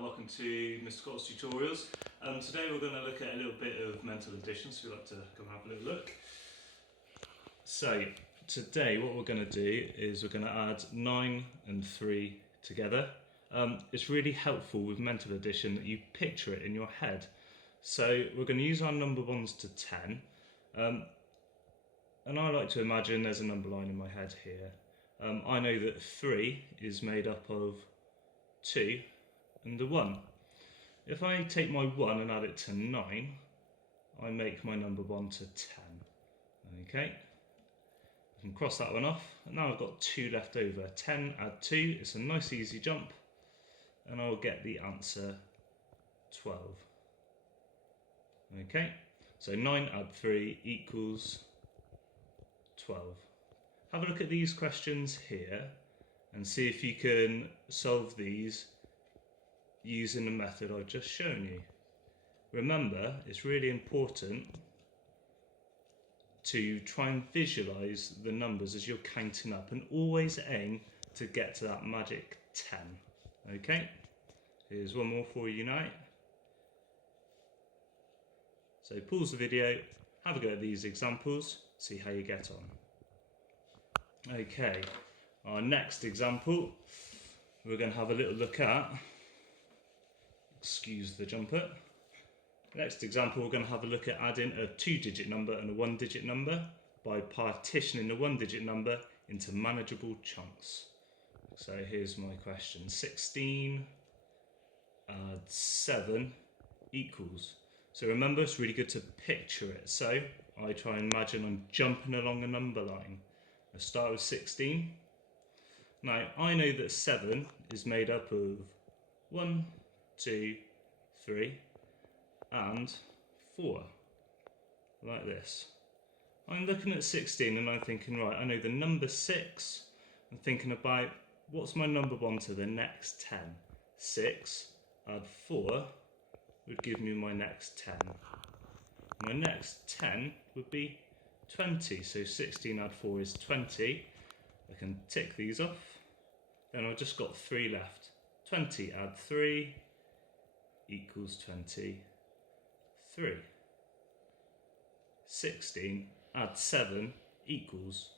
Welcome to Mr. Cottle's Tutorials. Today we're going to look at a little bit of mental addition, so we'd like to come have a little look. So today what we're going to do is we're going to add 9 and 3 together. It's really helpful with mental addition that you picture it in your head. So we're going to use our number ones to 10, and I like to imagine there's a number line in my head here. I know that 3 is made up of 2 and a 1. If I take my 1 and add it to 9, I make my number 1 to 10. Okay, I can cross that one off, and now I've got 2 left over. 10 add 2, it's a nice easy jump, and I'll get the answer 12. Okay, so 9 add 3 equals 12. Have a look at these questions here and see if you can solve these using the method I've just shown you. Remember, it's really important to try and visualise the numbers as you're counting up, and always aim to get to that magic 10. Okay, here's one more for you now. So pause the video, have a go at these examples, see how you get on. Okay, our next example we're going to have a little look at, excuse the jumper. Next example we're going to have a look at adding a 2-digit number and a 1-digit number by partitioning the 1-digit number into manageable chunks. So here's my question: 16 add 7 equals. So remember, it's really good to picture it. So I try and imagine I'm jumping along a number line. I start with 16. Now I know that 7 is made up of 1, 2, 3 and 4, like this. I'm looking at 16 and I'm thinking, right, I know the number 6. I'm thinking about what's my number 1 to the next 10. 6 add 4 would give me my next 10. My next 10 would be 20, so 16 add 4 is 20. I can tick these off. Then I've just got 3 left. 20 add 3 equals 23. 16 add 7 equals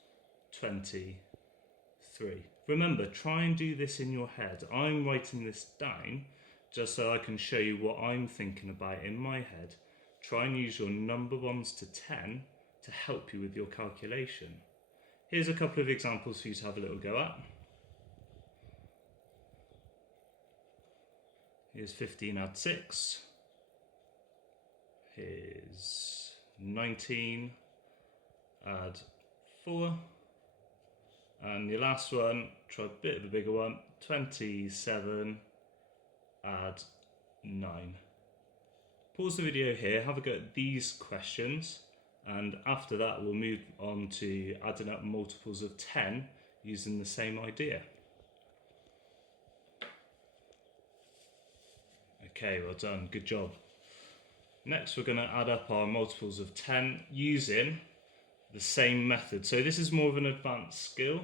23. Remember, try and do this in your head. I'm writing this down just so I can show you what I'm thinking about in my head. Try and use your number ones to 10 to help you with your calculation. Here's a couple of examples for you to have a little go at. Here's 15 add 6. Here's 19 add 4. And your last one, try a bit of a bigger one, 27 add 9. Pause the video here, have a go at these questions, and after that we'll move on to adding up multiples of 10 using the same idea. Okay, well done, good job. Next we're going to add up our multiples of 10 using the same method. So this is more of an advanced skill.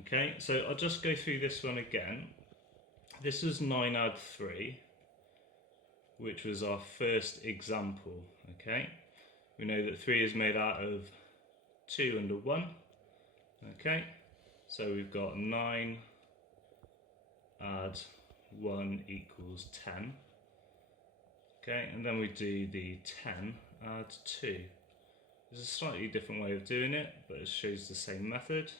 Okay, so I'll just go through this one again. This was 9 add 3, which was our first example. Okay, we know that 3 is made out of 2 and a 1. Okay, so we've got 9 add 1 equals 10. Okay, and then we do the 10 add 2. There's a slightly different way of doing it, but it shows the same method.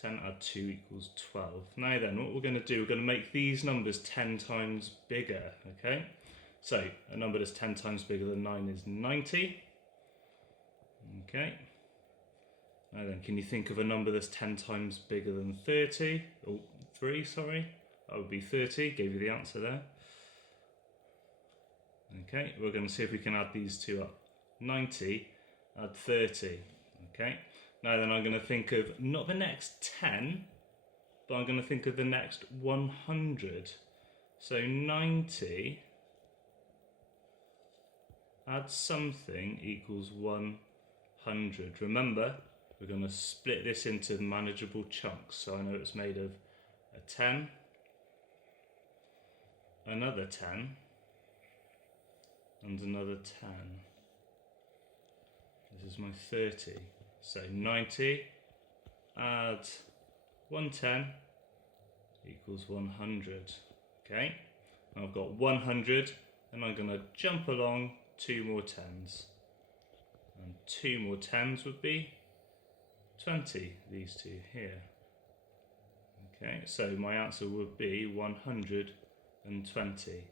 10 add 2 equals 12. Now then, what we're going to do, we're going to make these numbers 10 times bigger. Okay, so a number that's 10 times bigger than 9 is 90. Okay, now then, can you think of a number that's 10 times bigger than 30? Or 3, sorry. That would be 30, gave you the answer there. Okay, we're going to see if we can add these two up. 90 add 30. Okay, now then I'm going to think of not the next 10, but I'm going to think of the next 100. So 90 add something equals 100. Remember, we're going to split this into manageable chunks. So I know it's made of a 10, another 10 and another 10. This is my 30. So 90 add 110 equals 100. Okay, and I've got 100, and I'm going to jump along 2 more 10s. And 2 more 10s would be 20, these two here. Okay, so my answer would be 120.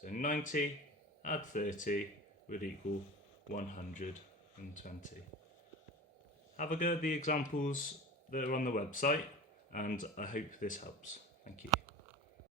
So 90 add 30 would equal 120. Have a go at the examples that are on the website, and I hope this helps. Thank you.